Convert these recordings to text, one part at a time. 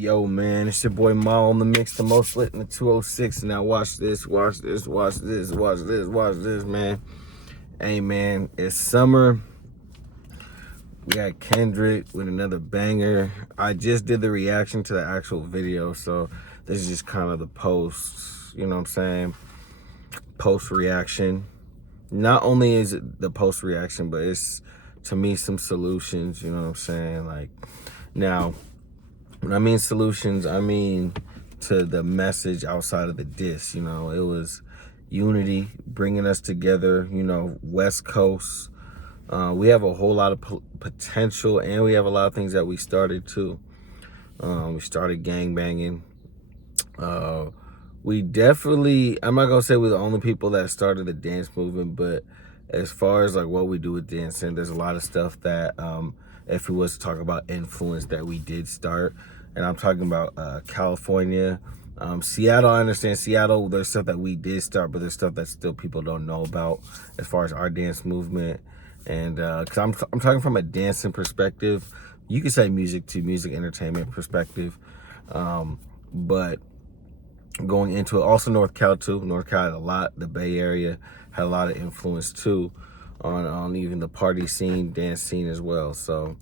Yo, man, it's your boy Ma on the mix, the most lit in the 206. Now watch this, man. Hey, man, it's summer. We got Kendricks with another banger. I just did the reaction to the actual video, so this is just kind of the post, you know what I'm saying? Post reaction. Not only is it the post reaction, but it's, to me, some solutions, you know what I'm saying? Like, now, when I mean solutions, I mean to the message outside of the diss. You know, it was unity, bringing us together, you know, West Coast. We have a whole lot of potential, and we have a lot of things that we started too. We started gangbanging. We definitely, I'm not going to say we're the only people that started the dance movement, but as far as like what we do with dancing, there's a lot of stuff that, if we was to talk about influence, that we did start. And I'm talking about California, Seattle. I understand Seattle, there's stuff that we did start, but there's stuff that still people don't know about as far as our dance movement. And because I'm talking from a dancing perspective, you could say music to music entertainment perspective, but going into it, also North Cal too. North Cal had a lot, the Bay Area had a lot of influence too on even the party scene, dance scene as well. So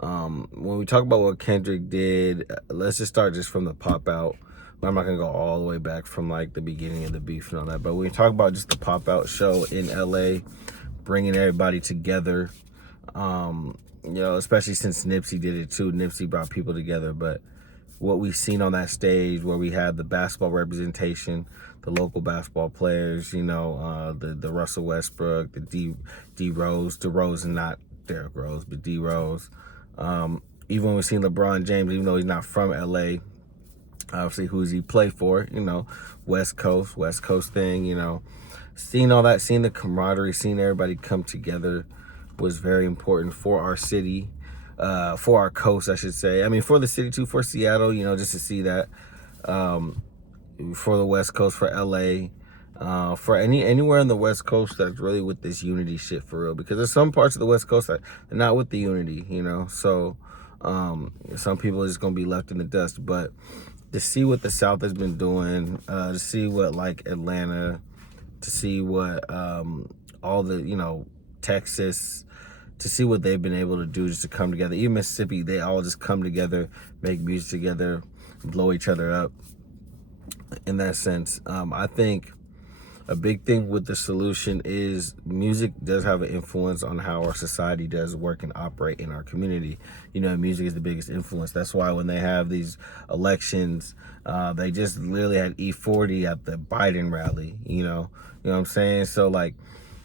when we talk about what Kendrick did, let's just start just from the pop out. I'm not gonna go all the way back from like the beginning of the beef and all that, but when we talk about just the pop out show in LA, bringing everybody together, you know, especially since Nipsey did it too. Nipsey brought people together, but what we've seen on that stage where we had the basketball representation, the local basketball players, you know, the Russell Westbrook, the D Rose, DeRozan, not Derrick Rose, but D Rose. Even when we seen LeBron James, even though he's not from LA, obviously who's he play for, you know, West Coast thing, you know, seeing all that, seeing the camaraderie, seeing everybody come together was very important for our city. For our coast, I should say. I mean, for the city too, for Seattle, you know, just to see that, for the West Coast, for LA, for anywhere on the West Coast that's really with this unity shit for real. Because there's some parts of the West Coast that are not with the unity, you know. So some people are just gonna be left in the dust. But to see what the South has been doing, to see what like Atlanta, to see what all the, you know, Texas, to see what they've been able to do just to come together. Even Mississippi, they all just come together, make music together, blow each other up. In that sense, I think a big thing with the solution is music does have an influence on how our society does work and operate in our community. You know, music is the biggest influence. That's why when they have these elections, they just literally had E40 at the Biden rally, you know what I'm saying? So like,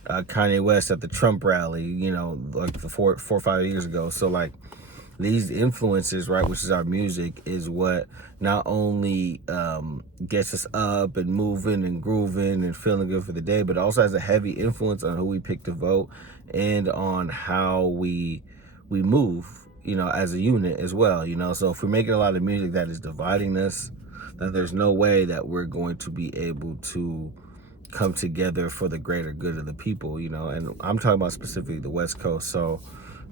Kanye West at the Trump rally, you know, like 4 or 5 years ago. So like these influences, right, which is our music, is what not only gets us up and moving and grooving and feeling good for the day, but also has a heavy influence on who we pick to vote and on how we move, you know, as a unit as well, you know. So if we're making a lot of music that is dividing us, then there's no way that we're going to be able to come together for the greater good of the people, you know. And I'm talking about specifically the West Coast. So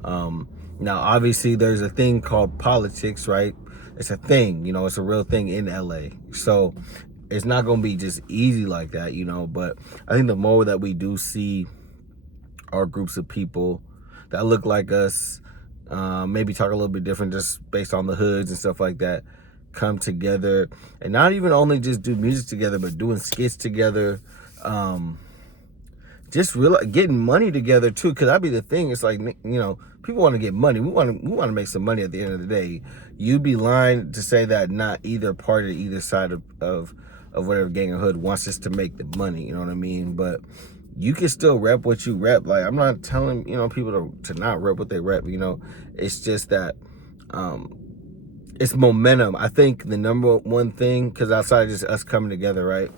now obviously there's a thing called politics, right? It's a thing, you know, it's a real thing in LA. So it's not gonna be just easy like that, you know. But I think the more that we do see our groups of people that look like us, maybe talk a little bit different just based on the hoods and stuff like that, come together and not even only just do music together, but doing skits together, just getting money together too. Because that'd be the thing. It's like, you know, people want to get money. We want to make some money at the end of the day. You'd be lying to say that not either party, either side of whatever gang or hood wants us to make the money. You know what I mean? But you can still rep what you rep. Like, I'm not telling, you know, people to not rep what they rep. You know, it's just that it's momentum. I think the number one thing, because outside of just us coming together, right,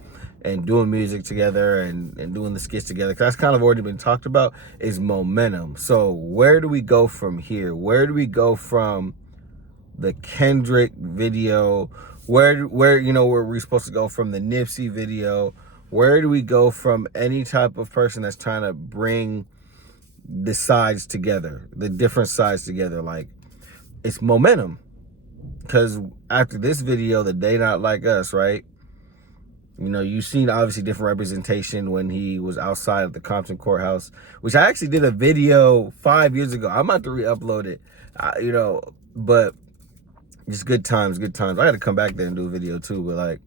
and doing music together and doing the skits together, because that's kind of already been talked about, is momentum. So where do we go from here? Where do we go from the Kendrick video? Where you know, where we're supposed to go from the Nipsey video? Where do we go from any type of person that's trying to bring the sides together, the different sides together? Like, it's momentum. because after this video, the They Not Like Us, right? You know, you've seen obviously different representation when he was outside of the Compton courthouse, which I actually did a video 5 years ago. I'm about to re-upload it, you know, but just good times, good times. I got to come back there and do a video too, but like,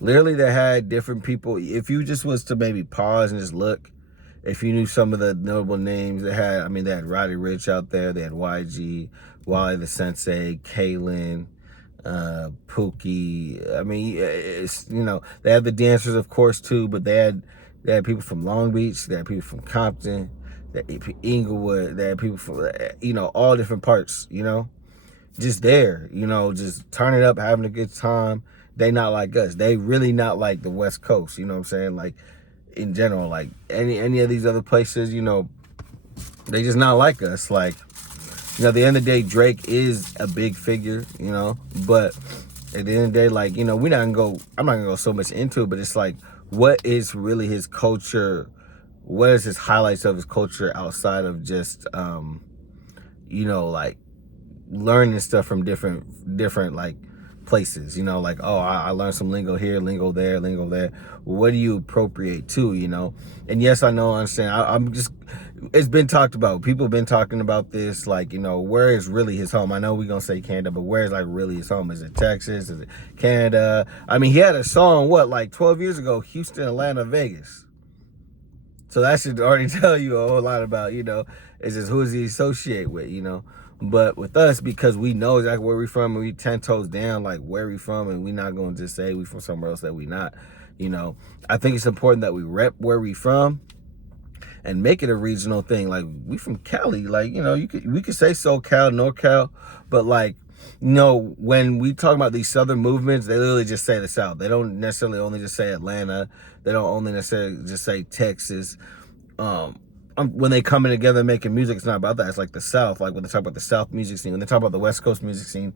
literally they had different people. If you just was to maybe pause and just look, if you knew some of the notable names they had, I mean, they had Roddy Ricch out there, they had YG, Wally the Sensei, Kalen, Pookie. I mean, it's, you know, they had the dancers, of course, too, but they had people from Long Beach, they had people from Compton, they had Inglewood, they had people from, you know, all different parts, you know, just there, you know, just turning up, having a good time. They not like us. They really not like the West Coast, you know what I'm saying? Like, in general, like any of these other places, you know, they just not like us. Like, you know, at the end of the day, Drake is a big figure, you know, but at the end of the day, like, you know, I'm not gonna go so much into it, but it's like, what is really his culture? What is his highlights of his culture outside of just, you know, like learning stuff from different like places, you know, like, oh, I learned some lingo here, lingo there. What do you appropriate to, you know? And yes, I know, I understand. I'm just, it's been talked about. People have been talking about this, like, you know, where is really his home? I know we're gonna say Canada, but where is like really his home? Is it Texas? Is it Canada? I mean, he had a song, what, like 12 years ago, Houston, Atlanta, Vegas. So that should already tell you a whole lot about, you know, it's just who does he associate with, you know? But with us, because we know exactly where we from, and we 10 toes down, like where we from, and we not going to just say we from somewhere else that we not, you know. I think it's important that we rep where we from and make it a regional thing. Like, we from Cali, like, you know, we could say SoCal, NorCal, but like, you know, when we talk about these southern movements, they literally just say the South. They don't necessarily only just say Atlanta. They don't only necessarily just say Texas. When they coming together and making music, it's not about that. It's like the South. Like, when they talk about the South music scene, when they talk about the West Coast music scene,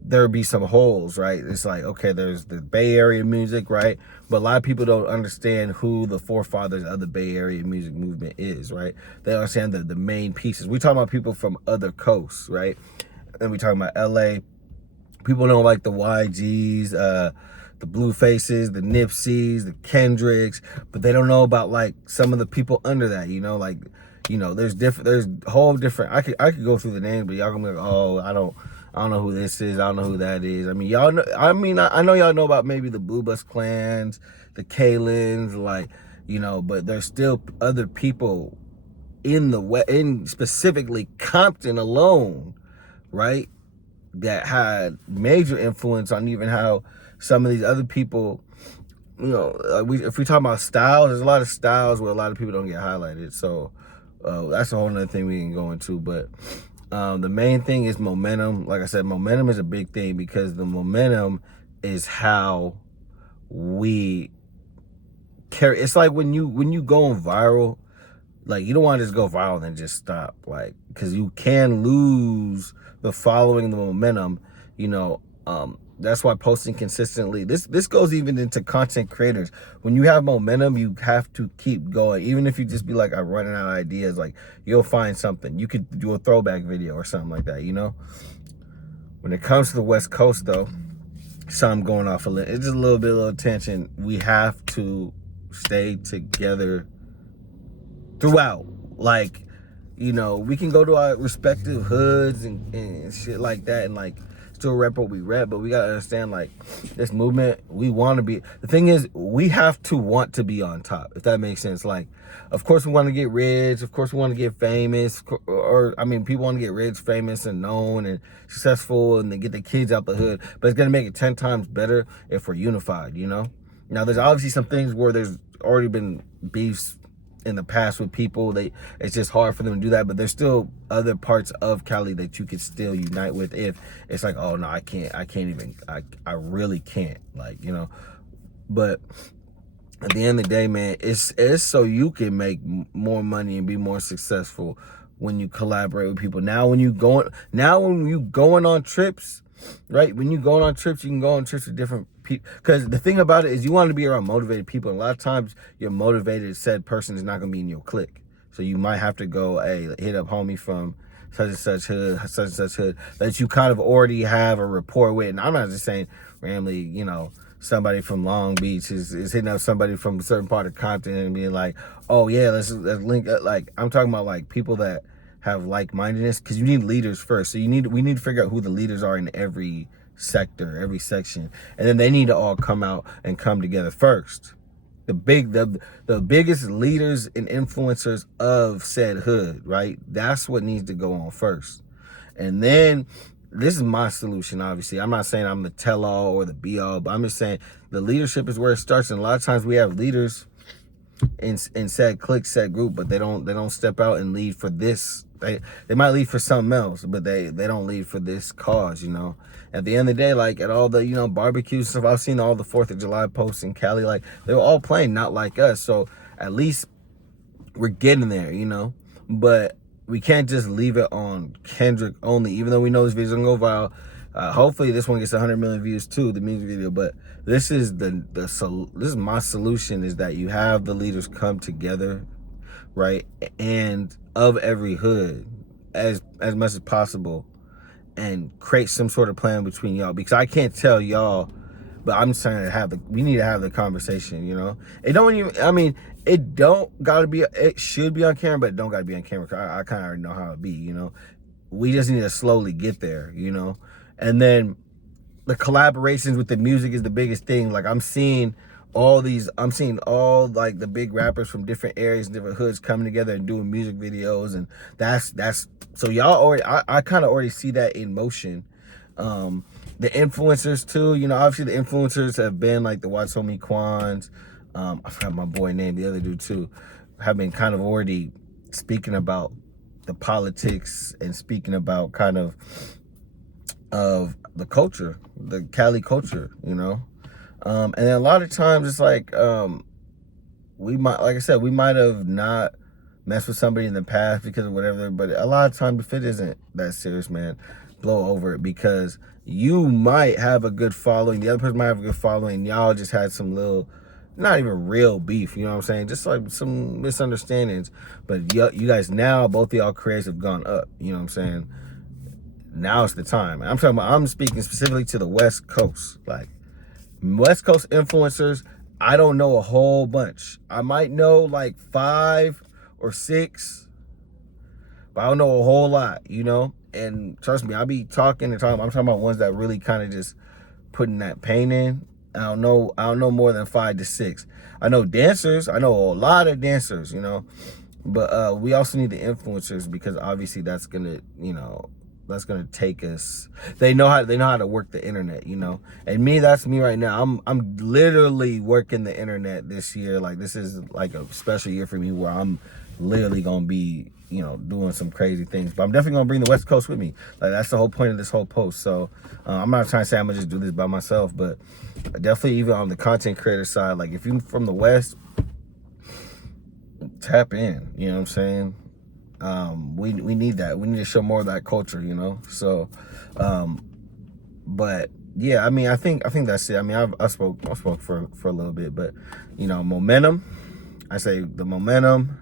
there would be some holes, right? It's like, okay, there's the Bay Area music, right? But a lot of people don't understand who the forefathers of the Bay Area music movement is, right? They understand the main pieces. We talk about people from other coasts, right? And we talking about LA. People don't like the YGs, the Bluefaces, the Nipseys, the Kendricks, but they don't know about like some of the people under that, you know, like, you know, there's whole different, I could go through the names, but y'all gonna be like, oh, I don't know who this is, I don't know who that is. I mean, y'all know, I know y'all know about maybe the Blue Bus Clans, the Kalins, like, you know, but there's still other people in specifically Compton alone, right, that had major influence on even how some of these other people, you know, if we talk about styles, there's a lot of styles where a lot of people don't get highlighted. So that's a whole nother thing we can go into. But the main thing is momentum. Like I said, momentum is a big thing, because the momentum is how we carry. It's like when you going viral, like, you don't want to just go viral and just stop, like, because you can lose the following, the momentum, you know. That's why posting consistently, this goes even into content creators. When you have momentum, you have to keep going. Even if you just be like, I'm running out of ideas, like, you'll find something. You could do a throwback video or something like that, you know. When it comes to the West Coast, though, so I'm going off a little, it's just a little tension. We have to stay together throughout. Like, you know, we can go to our respective hoods and shit like that, and like still rep what we rep, but we gotta understand, like, this movement, we want to be, the thing is, we have to want to be on top, if that makes sense. Like, of course we want to get rich, of course we want to get famous, or I mean, people want to get rich, famous, and known and successful, and they get their kids out the hood, but it's gonna make it 10 times better if we're unified, you know. Now, there's obviously some things where there's already been beefs in the past with people, it's just hard for them to do that, but there's still other parts of Cali that you could still unite with. If it's like, oh no, I can't even, I really can't, like, you know. But at the end of the day, man, it's so you can make more money and be more successful when you collaborate with people. When you going on trips, right? When you going on trips, you can go on trips with different people. Because the thing about it is, you want to be around motivated people. And a lot of times, your motivated said person is not going to be in your clique. So you might have to go, hey, hit up homie from such and such hood that you kind of already have a rapport with. And I'm not just saying randomly, you know, somebody from Long Beach is hitting up somebody from a certain part of Compton and being like, oh yeah, let's link up. Like, I'm talking about like people that have like-mindedness, because you need leaders first. So we need to figure out who the leaders are in every sector, every section, and then they need to all come out and come together first. The biggest leaders and influencers of said hood, right? That's what needs to go on first. And then this is my solution, obviously. I'm not saying I'm the tell-all or the be-all, but I'm just saying the leadership is where it starts. And a lot of times we have leaders in said clique, said group, but they don't step out and lead for this. They might lead for something else, but they don't lead for this cause, you know. At the end of the day, like at all the, you know, barbecues stuff, I've seen all the 4th of July posts in Cali, like they were all playing not like us. So at least we're getting there, you know. But we can't just leave it on Kendrick only, even though we know this video's gonna go viral. Hopefully this one gets 100 million views too, the music video. But this is this is my solution, is that you have the leaders come together, right, and of every hood as much as possible, and create some sort of plan between y'all, because I can't tell y'all, but I'm just trying to we need to have the conversation, you know. It don't even, I mean, it don't gotta be, it should be on camera, but it don't gotta be on camera. I kind of already know how it be, you know. We just need to slowly get there, you know. And then the collaborations with the music is the biggest thing. Like I'm seeing all like the big rappers from different areas, different hoods coming together and doing music videos, and that's so y'all already, I kind of already see that in motion. The influencers too, you know, obviously the influencers have been like the Watch Homie Quans, I forgot my boy name, the other dude too, have been kind of already speaking about the politics and speaking about kind of the culture, the Cali culture, you know. And then a lot of times it's like, we might, like I said, we might have not messed with somebody in the past because of whatever, but a lot of times if it isn't that serious, man, blow over it, because you might have a good following, the other person might have a good following, y'all just had some little, not even real beef, you know what I'm saying, just like some misunderstandings, but you guys now, both of y'all careers have gone up, you know what I'm saying. Now's the time. I'm speaking specifically to the West Coast, like West Coast influencers. I don't know a whole bunch. I might know like 5 or 6, but I don't know a whole lot, you know. And trust me, I'll be talking and talking. I'm talking about ones that really kind of just putting that pain in. I don't know more than 5 to 6. I know dancers. I know a lot of dancers, you know. But we also need the influencers, because obviously that's gonna, you know, that's gonna take us. They know how to work the internet, you know. And me, that's me right now. I'm literally working the internet this year. Like this is like a special year for me, where I'm literally gonna be, you know, doing some crazy things. But I'm definitely gonna bring the West Coast with me. Like that's the whole point of this whole post. So I'm not trying to say I'm gonna just do this by myself, but definitely even on the content creator side, like if you're from the West, tap in. You know what I'm saying? We need that. We need to show more of that culture, you know. So, but yeah, I mean, I think that's it. I mean, I spoke for a little bit, but you know, momentum. I say the momentum,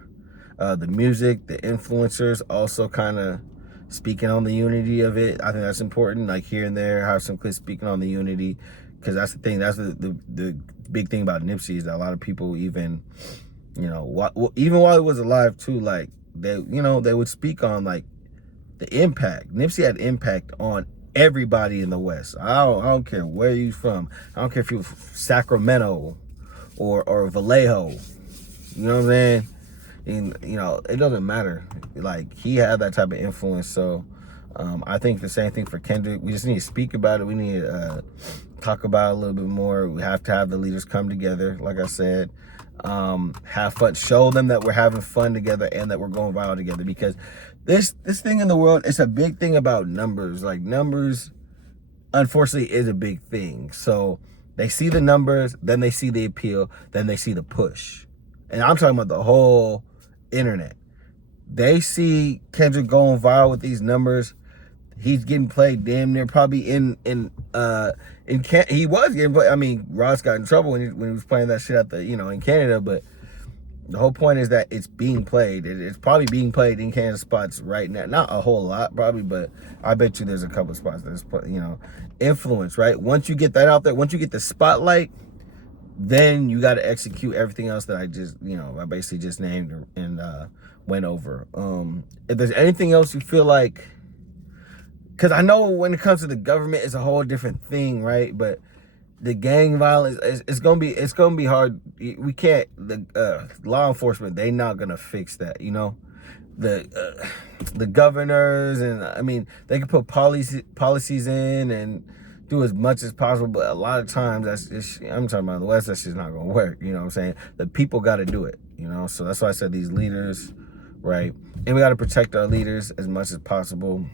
the music, the influencers, also kind of speaking on the unity of it. I think that's important. Like here and there, have some clips speaking on the unity, because that's the thing. That's the big thing about Nipsey, is that a lot of people, even, you know, even while he was alive too, like they would speak on like the impact. Nipsey had impact on everybody in the West. I don't care where you from. I don't care if you're from Sacramento or Vallejo. You know what I'm saying? And you know, it doesn't matter. Like he had that type of influence. So I think the same thing for Kendrick. We just need to speak about it. We need to talk about it a little bit more. We have to have the leaders come together, like I said. Have fun, show them that we're having fun together and that we're going viral together, because this thing in the world, it's a big thing about numbers. Like numbers, unfortunately, is a big thing. So they see the numbers, then they see the appeal, then they see the push. And I'm talking about the whole internet. They see Kendrick going viral with these numbers. He's getting played damn near probably he was getting played. I mean, Ross got in trouble when he was playing that shit at the, you know, in Canada, but The whole point is that it's being played. It's probably being played in Kansas spots right now. Not a whole lot, probably, but I bet you there's a couple spots that's, influence, right? Once you get that out there, once you get the spotlight, then you got to execute everything else that I just, I basically just named and went over. If there's anything else you feel like, because I know when it comes to the government, it's a whole different thing, right? But the gang violence, it's gonna be hard. We can't, the law enforcement, they not gonna fix that, the governors, and I mean, they can put policies in and do as much as possible, but a lot of times that's just, I'm talking about the West, that's just not gonna work. You know what I'm saying? The people got to do it. So that's why I said these leaders, right? And we got to protect our leaders as much as possible.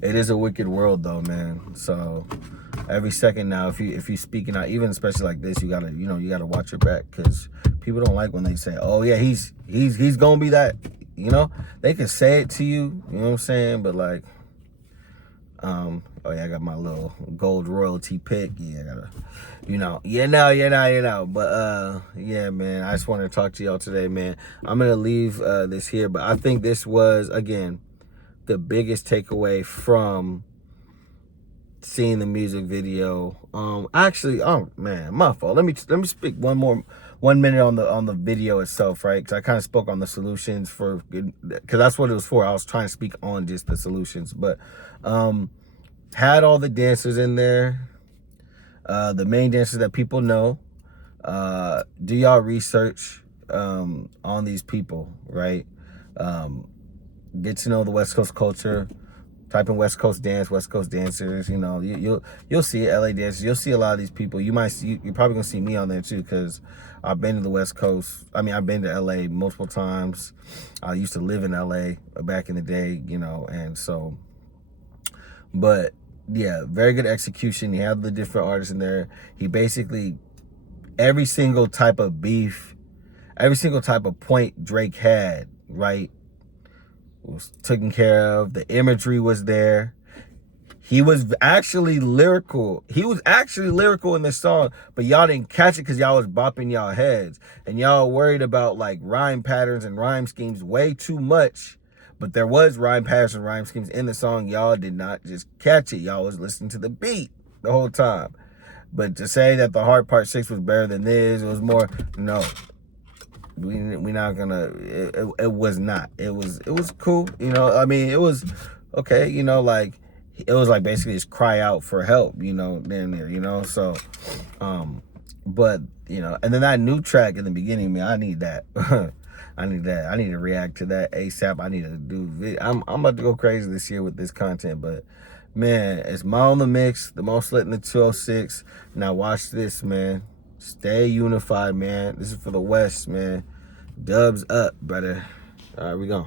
It is a wicked world, though, man. So every second now, if you speaking out, even especially like this, you gotta watch your back, because people don't like when they say, "Oh yeah, he's gonna be that." They can say it to you. You know what I'm saying? But like, oh yeah, I got my little gold royalty pick. Yeah, I gotta, But yeah, man, I just wanted to talk to y'all today, man. I'm gonna leave this here, but I think this was, again, the biggest takeaway from seeing the music video. Actually, oh man, my fault. Let me speak 1 minute on the video itself, right? Because I kind of spoke on the solutions because that's what it was for. I was trying to speak on just the solutions, but had all the dancers in there, the main dancers that people know. Do y'all research on these people, right? Get to know the West Coast culture. Type in West Coast dance, West Coast dancers. You'll see it, LA dancers. You'll see a lot of these people. You're probably gonna see me on there too, because I've been to the West Coast. I mean, I've been to LA multiple times. I used to live in LA back in the day, and so. But yeah, very good execution. He had the different artists in there. He basically, every single type of beef, every single type of point Drake had, right, was taken care of. The imagery was there. He was actually lyrical. In this song, but y'all didn't catch it because y'all was bopping y'all heads. And y'all worried about like rhyme patterns and rhyme schemes way too much. But there was rhyme patterns and rhyme schemes in the song. Y'all did not just catch it. Y'all was listening to the beat the whole time. But to say that the Heart Part 6 was better than this, it was more, no. We not gonna, it was not. It was cool. I mean, it was okay, like, it was like basically just cry out for help, then there, so, but, and then that new track in the beginning, man, I need that. I need to react to that ASAP. I need to do I'm about to go crazy this year with this content, but man, it's my on the mix, the most lit in the 206. Now watch this, man. Stay unified, man. This is for the West, man. Dubs up, brother. All right, we go.